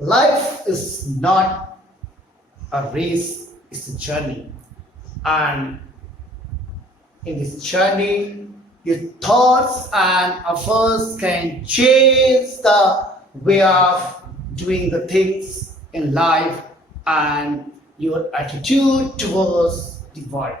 Life is not a race, it's a journey. And in this journey, your thoughts and efforts can change the way of doing the things in life and your attitude towards the world.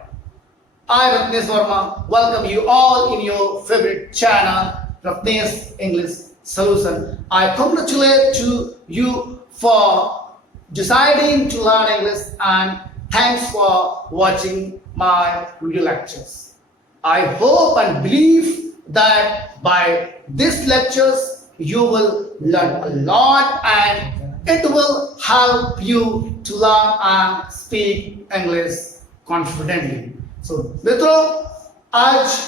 I, Ratnesh Verma, welcome you all in your favorite channel, Ratnesh English Solution. I congratulate to you for deciding to learn English and thanks for watching my video lectures. I hope and believe that by these lectures you will learn a lot and it will help you to learn and speak English confidently. So मित्रों, आज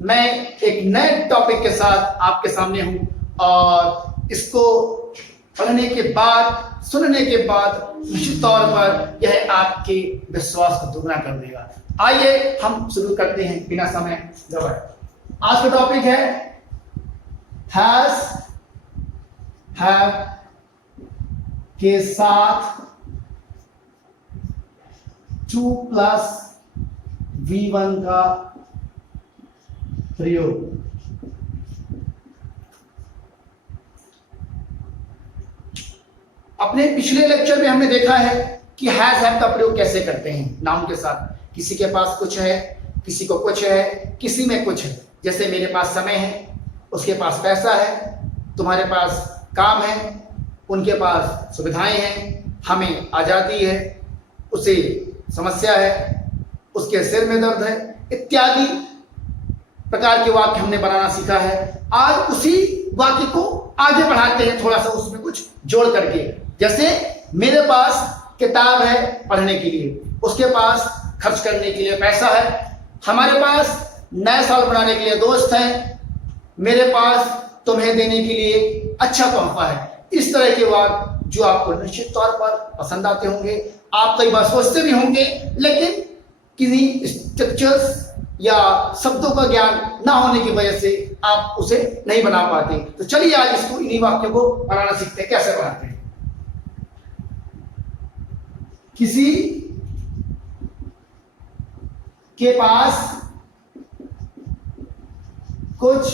मैं एक नए topic के साथ आपके सामने हूं और इसको पढ़ने के बाद, सुनने के बाद निश्चित तौर पर यह आपके विश्वास को दुगना कर देगा। आइए हम शुरू करते हैं बिना समय गवाए। आज का टॉपिक है हैज, हैव के साथ 2 प्लस V1 का प्रयोग। अपने पिछले लेक्चर में हमने देखा है कि हैज हैव का प्रयोग कैसे करते हैं नाउन के साथ। किसी के पास कुछ है, किसी को कुछ है, किसी में कुछ है। जैसे मेरे पास समय है, उसके पास पैसा है, तुम्हारे पास काम है, उनके पास सुविधाएं हैं, हमें आजादी है, उसे समस्या है, उसके सिर में दर्द है, इत्यादि प्रकार के वाक्य हमने बनाना सीखा है। आज उसी वाक्य को आगे बढ़ाते हैं, थोड़ा सा उसमें कुछ जोड़ करके। जैसे मेरे पास किताब है पढ़ने के लिए, उसके पास खर्च करने के लिए पैसा है, हमारे पास नए साल मनाने के लिए दोस्त हैं, मेरे पास तुम्हें देने के लिए अच्छा तोहफा है। इस तरह के वाक्य जो आपको निश्चित तौर पर पसंद आते होंगे, आप कई बार सोचते भी होंगे, लेकिन किसी स्ट्रक्चर्स या शब्दों का ज्ञान ना होने की वजह से आप उसे नहीं बना पाते। तो चलिए आज इसको, इन्हीं वाक्यों को बनाना सीखते हैं। कैसे बनाते हैं? किसी के पास कुछ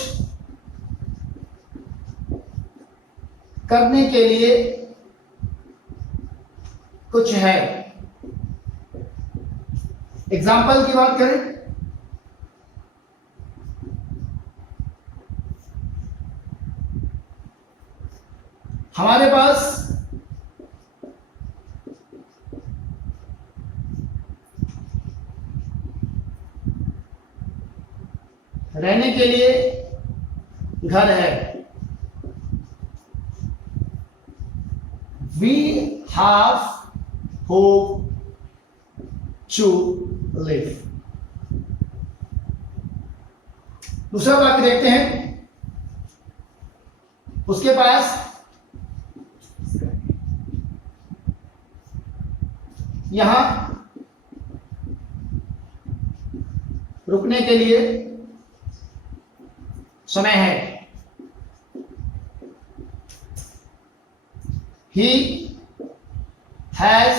करने के लिए कुछ है। एग्जाम्पल की बात करें, हमारे पास रहने के लिए घर है। We have home to live. दूसरा वाक्य देखते हैं, उसके पास यहां रुकने के लिए समय है। He has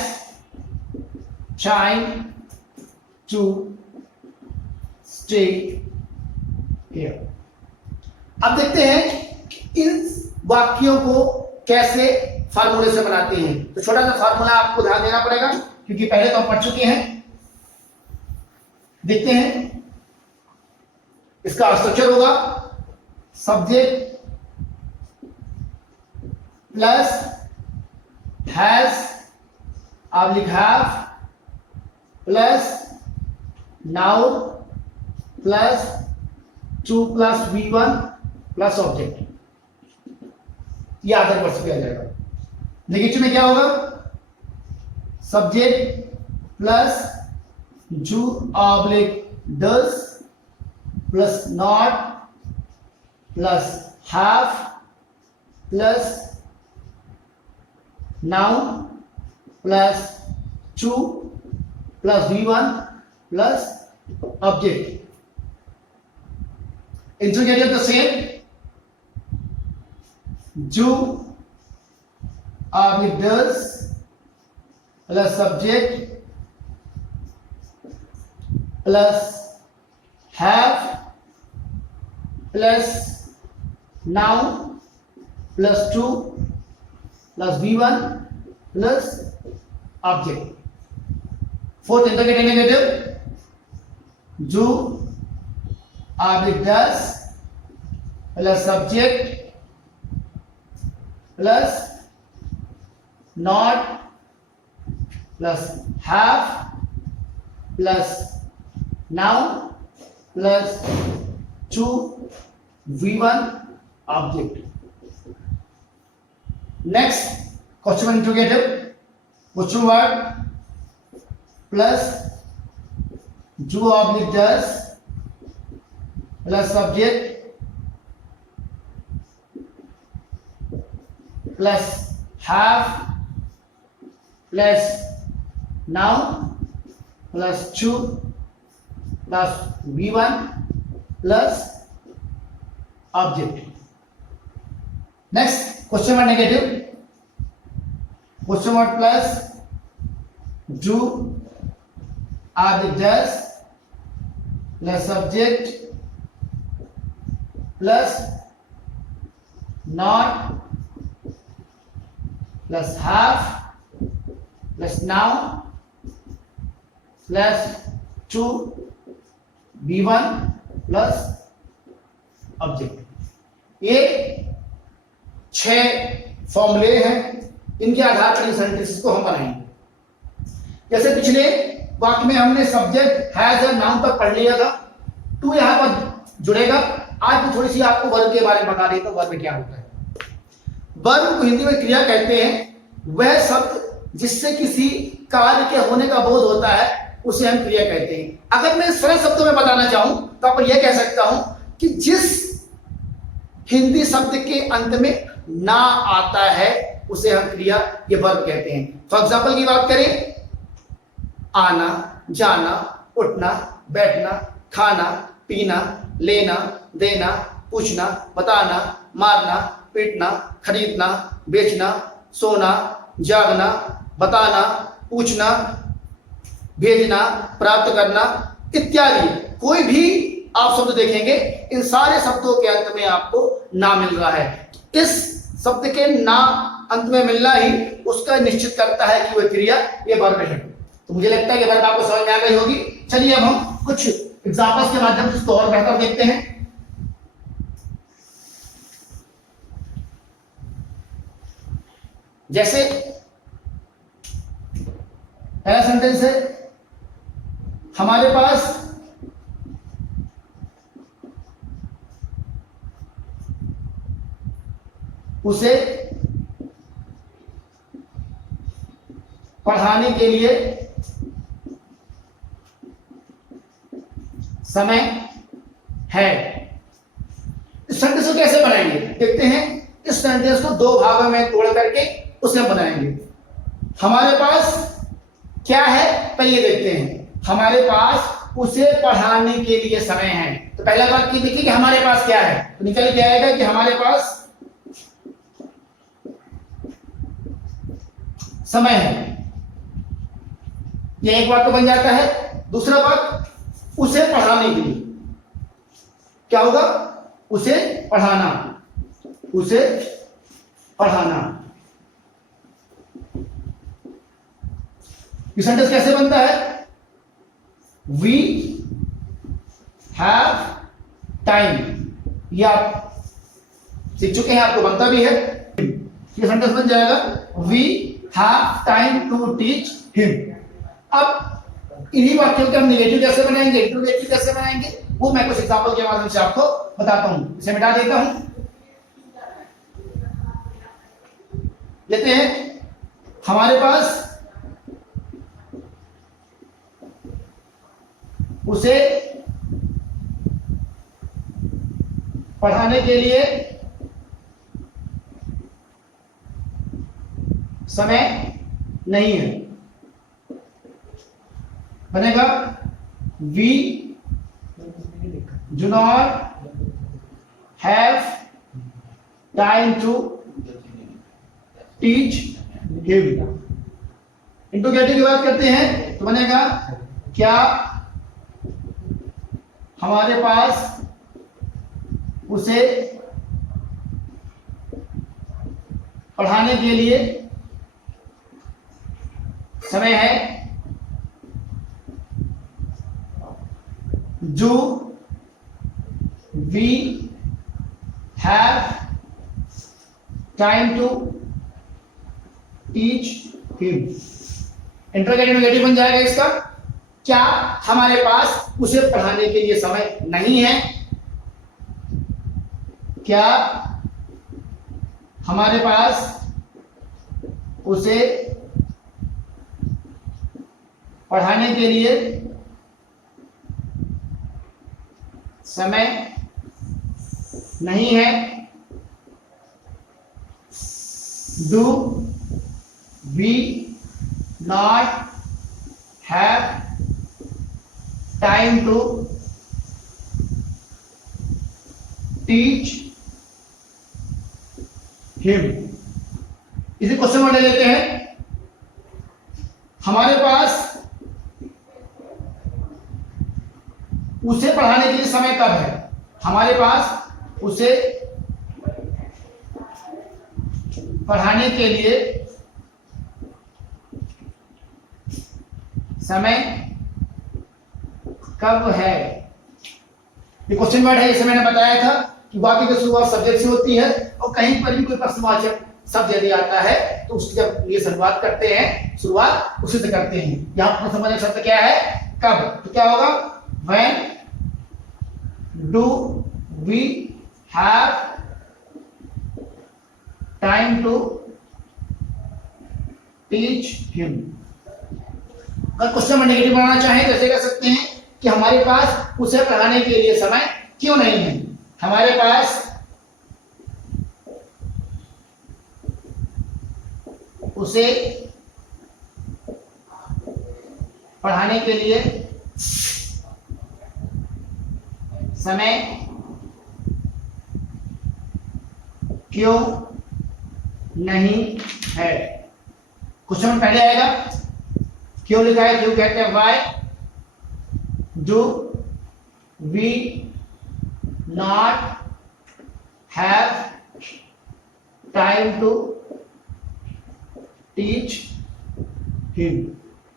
time to stay here. अब देखते हैं कि इन वाक्यों को कैसे फार्मूले से बनाते हैं। तो छोटा सा फार्मूला आपको ध्यान देना पड़ेगा, क्योंकि पहले तो हम पढ़ चुके हैं। देखते हैं, इसका स्ट्रक्चर होगा subject plus has oblique have plus noun plus 2 plus V1 plus object. ये आधार पर से आ जाएगा। नेगेटिव में क्या होगा? Subject plus do oblique does plus not plus have plus noun plus 2 plus V1 plus object. Interrogative the same. Do oblique does plus subject plus have plus noun plus to plus V1 plus object. Fourth interrogative negative जो oblique does plus subject plus not plus have plus noun plus to V1 object. Next question interrogative question word plus जो oblique does plus subject plus have plus noun plus to plus V1 plus object. Next question word negative question word plus do oblique does plus subject plus not plus have plus noun plus to V1 plus object. ये 6 फॉर्मूले हैं. इनके आधार पर इस sentences को हम बनाएंगे. जैसे पिछले वाक्य में हमने सब्जेक्ट हैज और नाउन तक पढ़ लिया था. टू यहां पर जुड़ेगा. आज भी थोड़ी सी आपको वर्ब के बारे में बता देता हूं. वर्ब क्या होता है. वर्ब को हिंदी में क्रिया कहते हैं. वह शब्द जिससे किसी कार्य के होने का बोध होता है उसे हम क्रिया कहते हैं. अगर मैं सरल शब्दों में बताना चाहूं तो आप यह कह सकता हूं कि जिस हिंदी शब्द के अंत में ना आता है उसे हम क्रिया ये वर्ब कहते हैं. फॉर एग्जाम्पल की बात करें, आना, जाना, उठना, बैठना, खाना, पीना, लेना, देना, पूछना, बताना, मारना, पीटना, खरीदना, बेचना, सोना, जागना, बताना, पूछना, भेजना, प्राप्त करना इत्यादि. कोई भी आप शब्द देखेंगे इन सारे शब्दों के अंत में आपको ना मिल रहा है. इस शब्द के ना अंत में मिलना ही उसका निश्चित करता है कि वह क्रिया ये वर्ब है. तो मुझे लगता है कि वर्ब आपको समझ में आ गई होगी. चलिए अब हम कुछ एग्जांपल्स के माध्यम से इसको और बेहतर देखते हैं. जैसे पहला सेंटेंस है, हमारे पास उसे पढ़ाने के लिए समय है. इस सेंटेंस को कैसे बनाएंगे देखते हैं. इस सेंटेंस को दो भागों में तोड़ करके उसे हम बनाएंगे. हमारे पास क्या है पहले ये देखते हैं. हमारे पास उसे पढ़ाने के लिए समय है. तो पहला बात की देखिए कि हमारे पास क्या है. तो निकल के आएगा कि हमारे पास समय है. यह एक बात तो बन जाता है. दूसरा बात, उसे पढ़ाने के लिए क्या होगा. उसे पढ़ाना, उसे पढ़ाना. ये सेंटेंस कैसे बनता है. We have time. ये आप सीख चुके हैं, आपको बनता भी है. ये सेंटेंस बन जाएगा we have time to teach him. अब इन्हीं वाक्यों के हम नेगेटिव कैसे बनाएंगे, इंटरोगेटिव कैसे बनाएंगे, वो मैं कुछ एग्जांपल के माध्यम से आपको बताता हूं. इसे मिटा देता हूं. लेते हैं, हमारे पास उसे पढ़ाने के लिए समय नहीं है. बनेगा we do not have time to teach him. Interrogative की बात करते हैं तो बनेगा क्या हमारे पास उसे पढ़ाने के लिए समय है? Do we have time to teach him? Interrogative negative बन जाएगा इसका। क्या हमारे पास उसे पढ़ाने के लिए समय नहीं है? क्या हमारे पास उसे पढ़ाने के लिए समय नहीं है? Do we not have time to teach him? इसे क्वेश्चन वर्ड ले लेते हैं। हमारे पास उसे पढ़ाने के लिए समय कब है? हमारे पास उसे पढ़ाने के लिए समय कब है? ये क्वेश्चन वर्ड है। इसे मैंने बताया था कि बाकी की शुरुआत सब्जेक्ट से होती है और कहीं पर भी कोई प्रश्नवाचक शब्द यदि आता है तो उसकी जब ये शुरुआत करते हैं, शुरुआत उसी से करते हैं। यहां पर समझने शब्द क्या है? कब। तो क्या होगा? When do we have time to teach him? अगर क्वेश्चन में नेगेटिव बनाना चाहें तो ऐसे कह सकते हैं कि हमारे पास उसे पढ़ाने के लिए समय क्यों नहीं है? हमारे पास उसे पढ़ाने के लिए समय क्यों नहीं है? क्वेश्चन पहले आएगा क्यों लिखा है, क्यों कहते हैं, why do we not have time to teach him.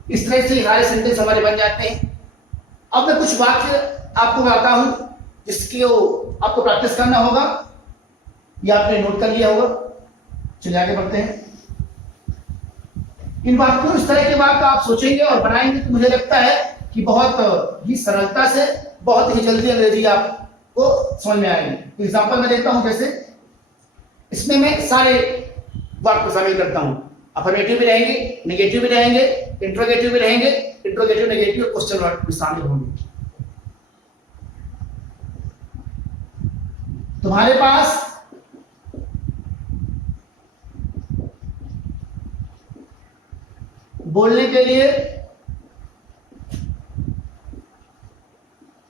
इस तरह से सारे सेंटेंस हमारे बन जाते हैं। अब मैं कुछ वाक्य आपको बताता हूं जिसकी आपको प्रैक्टिस करना होगा या आपने नोट कर लिया होगा। चलिए आगे बढ़ते हैं। इन वाक्यों, इस तरह के वाक्य आप सोचेंगे और बनाएंगे तो मुझे लगता है कि बहुत ही सरलता से, बहुत ही जल्दी अंग्रेजी आपको समझ में आएगी। एग्जाम्पल मैं देता हूं। जैसे इसमें मैं सारे वाक्य शामिल करता हूं। अफर्मेटिव भी रहेंगे, नेगेटिव भी रहेंगे, इंट्रोगेटिव भी रहेंगे, इंट्रोगेटिव नेगेटिव क्वेश्चन वर्ड भी शामिल होंगे। तुम्हारे पास बोलने के लिए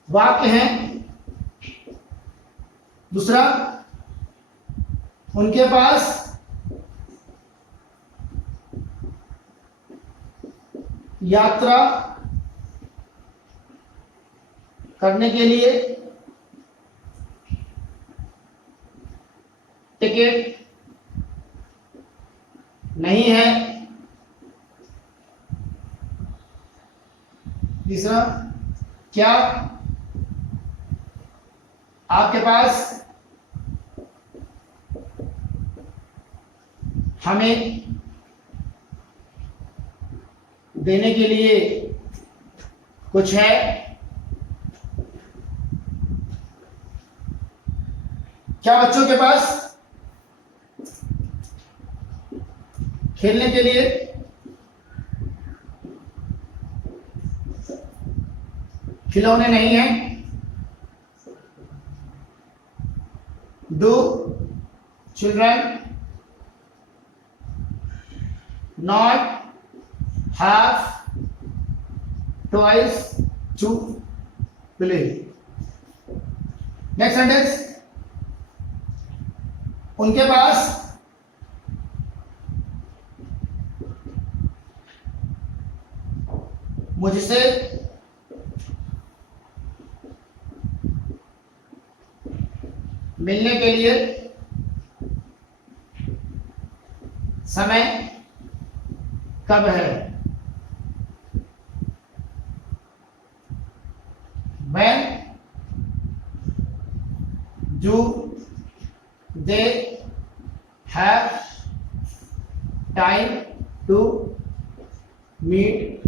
वाक्य हैं। दूसरा, उनके पास यात्रा करने के लिए टिकट नहीं है। तीसरा, क्या आपके पास हमें देने के लिए कुछ है? क्या बच्चों के पास खेलने के लिए खिलौने नहीं हैं? Do children not have toys to play? Next sentence, उनके पास मुझसे मिलने के लिए समय कब है? When do they have time to meet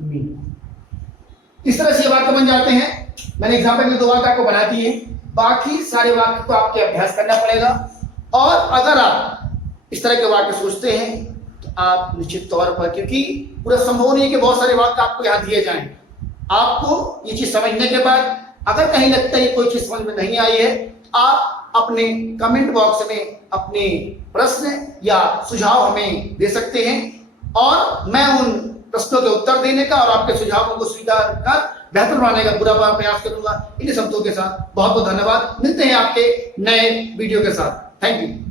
me? इस तरह से ये वाक्य बन जाते हैं। मैंने एग्जाम्पल के 2 वाक्य आपको बना दिए, बाकी सारे वाक्य को आपके अभ्यास करना पड़ेगा। और अगर आप इस तरह के वाक्य सोचते हैं तो आप निश्चित तौर पर, क्योंकि पूरा संभव नहीं है कि बहुत सारे वाक्य आपको यहाँ दिए जाएं, आपको ये चीज समझने के बाद अगर कहीं लगता है कोई चीज समझ में नहीं आई है, आप अपने कमेंट बॉक्स में अपने प्रश्न या सुझाव हमें दे सकते हैं और मैं उन प्रश्नों के उत्तर देने का और आपके सुझावों को स्वीकार कर बेहतर बनाने का पूरा प्रयास करूंगा। इन शब्दों के साथ बहुत बहुत धन्यवाद। मिलते हैं आपके नए वीडियो के साथ। Thank you.